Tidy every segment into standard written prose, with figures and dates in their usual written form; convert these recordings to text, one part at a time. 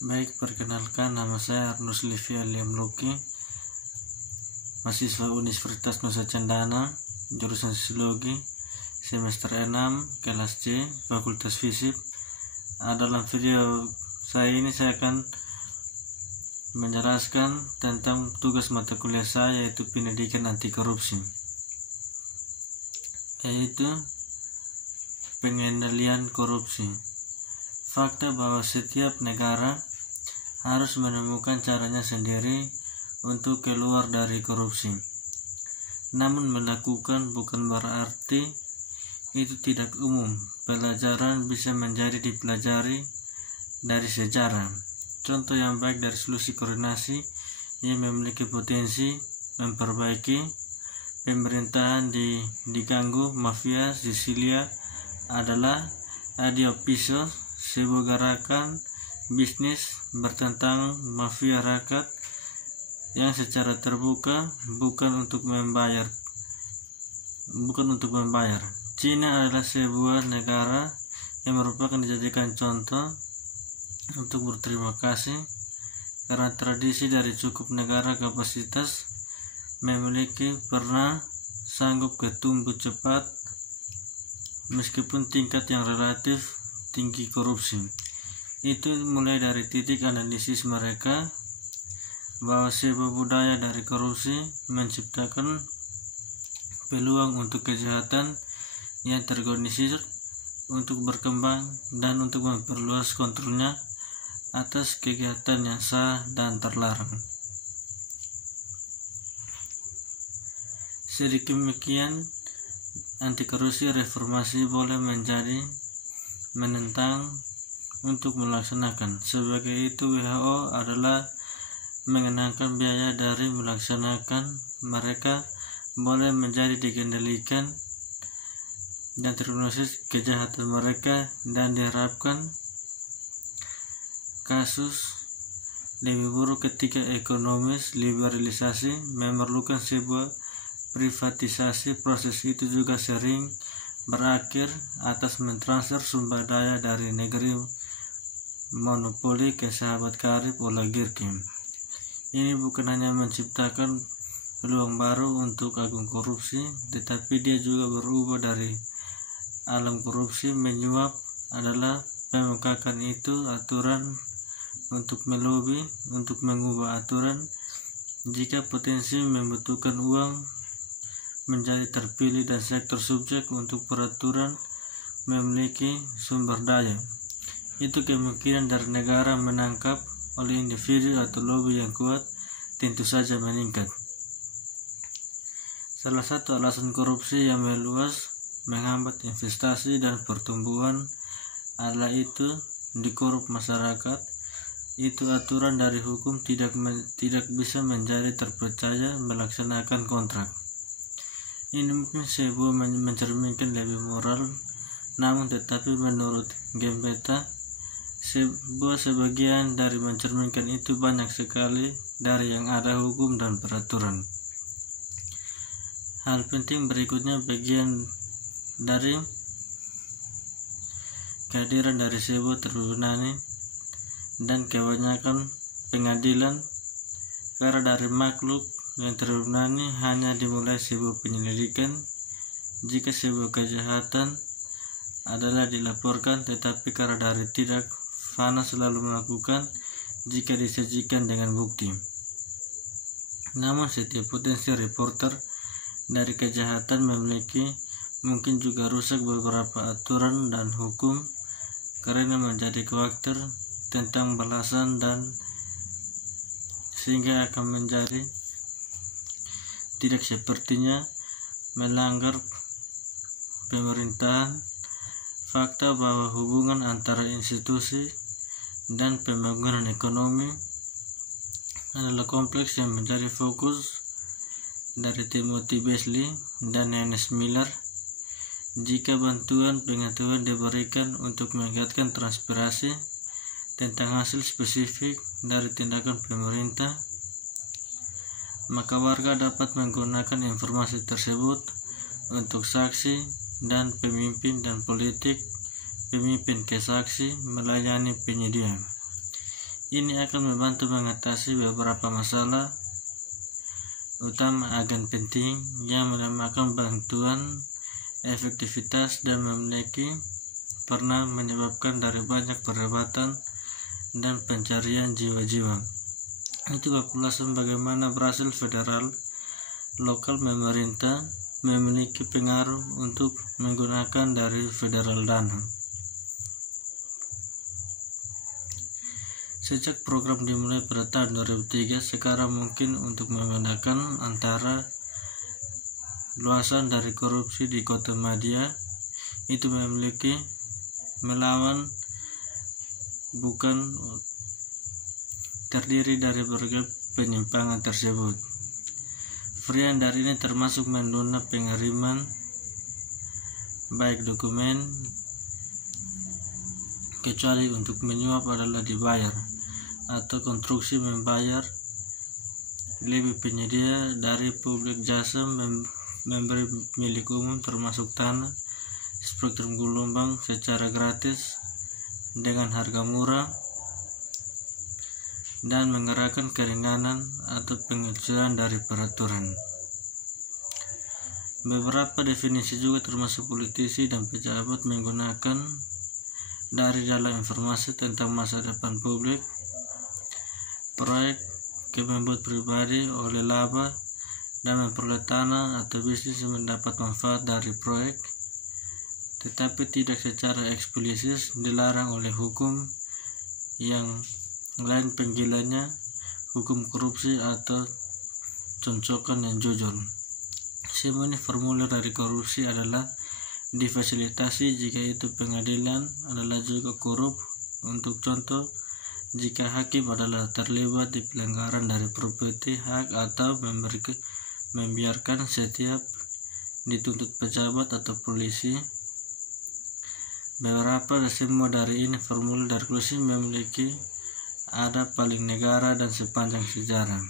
Baik, perkenalkan, nama saya Arnus Livia Liam Luki, mahasiswa Universitas Nusa Cendana, jurusan Sosiologi, semester 6, kelas C, Fakultas Fisip. Dalam video saya ini saya akan menjelaskan tentang tugas mata kuliah saya, yaitu pendidikan anti korupsi, yaitu pengendalian korupsi. Fakta bahwa setiap negara harus menemukan caranya sendiri untuk keluar dari korupsi. Namun melakukan bukan berarti itu tidak umum. Pelajaran bisa menjadi dipelajari dari sejarah. Contoh yang baik dari solusi koordinasi yang memiliki potensi memperbaiki pemerintahan diganggu mafia Sisilia adalah Adio Piso, sebuah gerakan bisnis bertentang mafia rakyat yang secara terbuka bukan untuk membayar. Cina adalah sebuah negara yang merupakan dijadikan contoh untuk berterima kasih karena tradisi dari cukup negara kapasitas memiliki pernah sanggup tumbuh cepat meskipun tingkat yang relatif tinggi korupsi. Itu mulai dari titik analisis mereka bahwa sebuah budaya dari korupsi menciptakan peluang untuk kejahatan yang terorganisir untuk berkembang dan untuk memperluas kontrolnya atas kegiatan yang sah dan terlarang. Sedemikian anti korupsi reformasi boleh menjadi menentang untuk melaksanakan. Sebagai itu WHO adalah mengenakan biaya dari melaksanakan. Mereka boleh menjadi dikendalikan dan terorganisir kejahatan mereka dan diharapkan kasus lebih buruk ketika ekonomis liberalisasi memerlukan sebuah privatisasi. Proses itu juga sering berakhir atas mentransfer sumber daya dari negeri monopoli ke sahabat karib oligarki. Ini bukan hanya menciptakan peluang baru untuk agung korupsi, tetapi dia juga berubah dari alam korupsi menyuap adalah pemekakan itu aturan untuk melobi untuk mengubah aturan jika potensi membutuhkan uang menjadi terpilih dan sektor subjek untuk peraturan memiliki sumber daya. Itu kemungkinan dari negara menangkap oleh individu atau lobby yang kuat tentu saja meningkat. Salah satu alasan korupsi yang meluas menghambat investasi dan pertumbuhan adalah itu dikorup masyarakat. Itu aturan dari hukum tidak bisa menjadi terpercaya melaksanakan kontrak. Ini mungkin sebuah mencerminkan lebih moral, namun tetapi menurut Gambetta sebagian dari mencerminkan itu banyak sekali dari yang ada hukum dan peraturan. Hal penting berikutnya bagian dari kehadiran dari sebuah tribunal dan kebanyakan pengadilan karena dari makhluk yang tribunal hanya dimulai sebuah penyelidikan jika sebuah kejahatan adalah dilaporkan, tetapi karena dari tidak fana selalu melakukan jika disajikan dengan bukti. Namun setiap potensi reporter dari kejahatan mungkin juga rusak beberapa aturan dan hukum karena menjadi khawatir tentang balasan dan sehingga akan menjadi tidak sepertinya melanggar pemerintahan. Fakta bahwa hubungan antara institusi dan pembangunan ekonomi adalah kompleks yang menjadi fokus dari Timothy Beasley dan Ernest Miller. Jika bantuan pengetahuan diberikan untuk meningkatkan transparansi tentang hasil spesifik dari tindakan pemerintah, maka warga dapat menggunakan informasi tersebut untuk saksi dan pemimpin dan politik, pemimpin ke saksi melayani penyidikan. Ini akan membantu mengatasi beberapa masalah utama agen penting yang melemahkan bantuan efektivitas dan pernah menyebabkan dari banyak perdebatan dan pencarian jiwa-jiwa. Itu alasan bagaimana Brasil federal lokal pemerintah memiliki pengaruh untuk menggunakan dari federal dana. Sejak program dimulai pada tahun 2003, sekarang mungkin untuk membedakan antara luasan dari korupsi di kota Madya itu memiliki melawan bukan terdiri dari berbagai penyimpangan tersebut. Varian dari ini termasuk menunda pengiriman baik dokumen kecuali untuk menyuap adalah dibayar, atau konstruksi membayar lebih penyedia dari publik jasa memberi milik umum termasuk tanah, spektrum gelombang secara gratis dengan harga murah, dan menggerakkan keringanan atau pengecilan dari peraturan. Beberapa definisi juga termasuk politisi dan pejabat menggunakan dari dalam informasi tentang masa depan publik, proyek membuat pribadi oleh laba dan memperoleh tanah atau bisnis mendapat manfaat dari proyek, tetapi tidak secara eksplisit dilarang oleh hukum yang lain, panggilannya hukum korupsi atau concokan yang jujur. Semua formulir dari korupsi adalah difasilitasi jika itu pengadilan adalah juga korup. Untuk contoh, jika hakim adalah terlibat di pelanggaran dari properti hak atau membiarkan setiap dituntut pejabat atau polisi. Beberapa dan semua dari ini formulir dari korupsi memiliki ada paling negara dan sepanjang sejarah.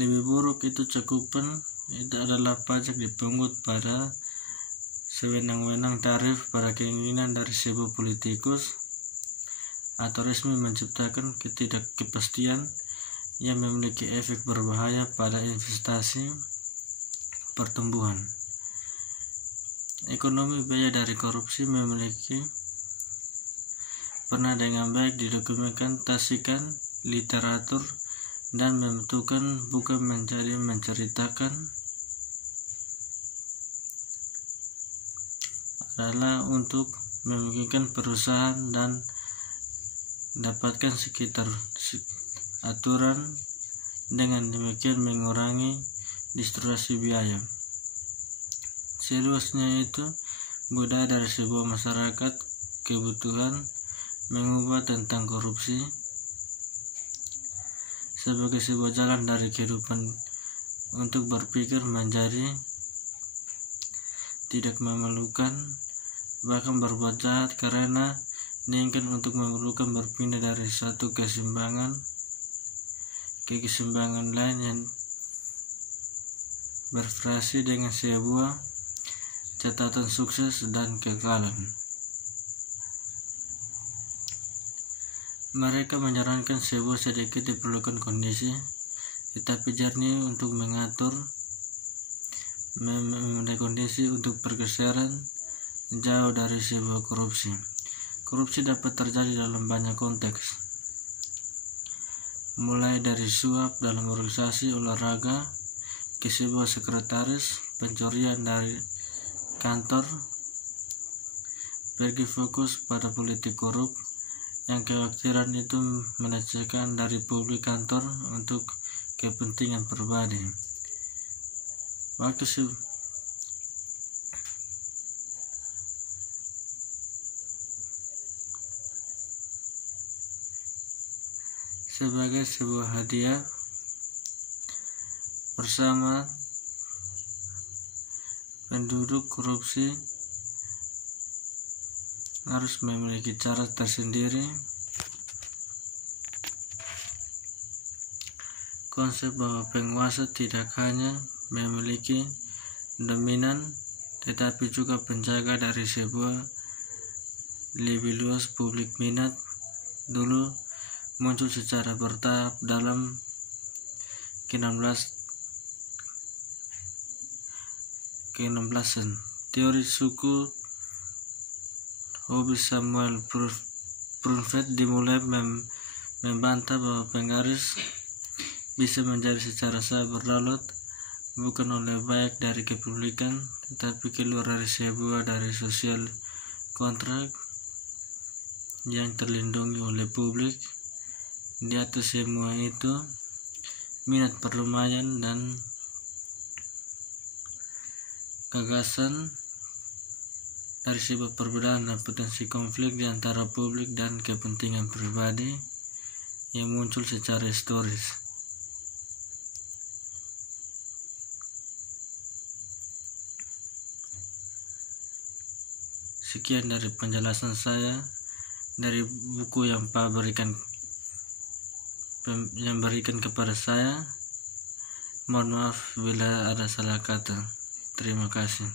Lebih buruk itu cakupan itu adalah pajak dipungut pada sewenang-wenang, tarif pada keinginan dari sebuah politikus, atau resmi menciptakan ketidakpastian yang memiliki efek berbahaya pada investasi pertumbuhan. Ekonomi biaya dari korupsi memiliki pernah dengan baik didokumentasikan literatur dan membentukkan bukan menjadi menceritakan adalah untuk memungkinkan perusahaan dan dapatkan sekitar aturan, dengan demikian mengurangi distorsi biaya. Seluasnya itu budaya dari sebuah masyarakat kebutuhan mengubah tentang korupsi sebagai sebuah jalan dari kehidupan untuk berpikir menjadi tidak memalukan, bahkan berbuat jahat karena diinginkan untuk memerlukan berpindah dari satu keseimbangan ke keseimbangan lain yang bervariasi dengan sebuah catatan sukses dan kegagalan. Mereka menyarankan sebuah sedikit diperlukan kondisi tetapi jernih untuk mengatur kondisi untuk pergeseran jauh dari sebuah korupsi. Korupsi dapat terjadi dalam banyak konteks, mulai dari suap dalam organisasi olahraga ke sebuah sekretaris, pencurian dari kantor, pergi fokus pada politik korup yang kekhawatiran itu melecehkan dari publik kantor untuk kepentingan pribadi. Waktu sebagai sebuah hadiah bersama penduduk korupsi harus memiliki cara tersendiri. Konsep bahwa penguasa tidak hanya memiliki dominan tetapi juga penjaga dari sebuah lebih luas publik minat. Dulu muncul secara bertahap dalam ke-16an. Teori suku Hobbes Samuel Brunfeld dimulai membantah bahwa penggaris bisa menjadi secara sah berdaulat bukan oleh baik dari kepublikan, tetapi keluar dari sebuah dari sosial kontrak yang terlindungi oleh publik. Di atas semua itu, minat perlumayan dan gagasan dari sebuah perbedaan dan potensi konflik di antara publik dan kepentingan pribadi yang muncul secara historis. Sekian dari penjelasan saya dari buku yang Pak berikan kepada saya. Mohon maaf bila ada salah kata. Terima kasih.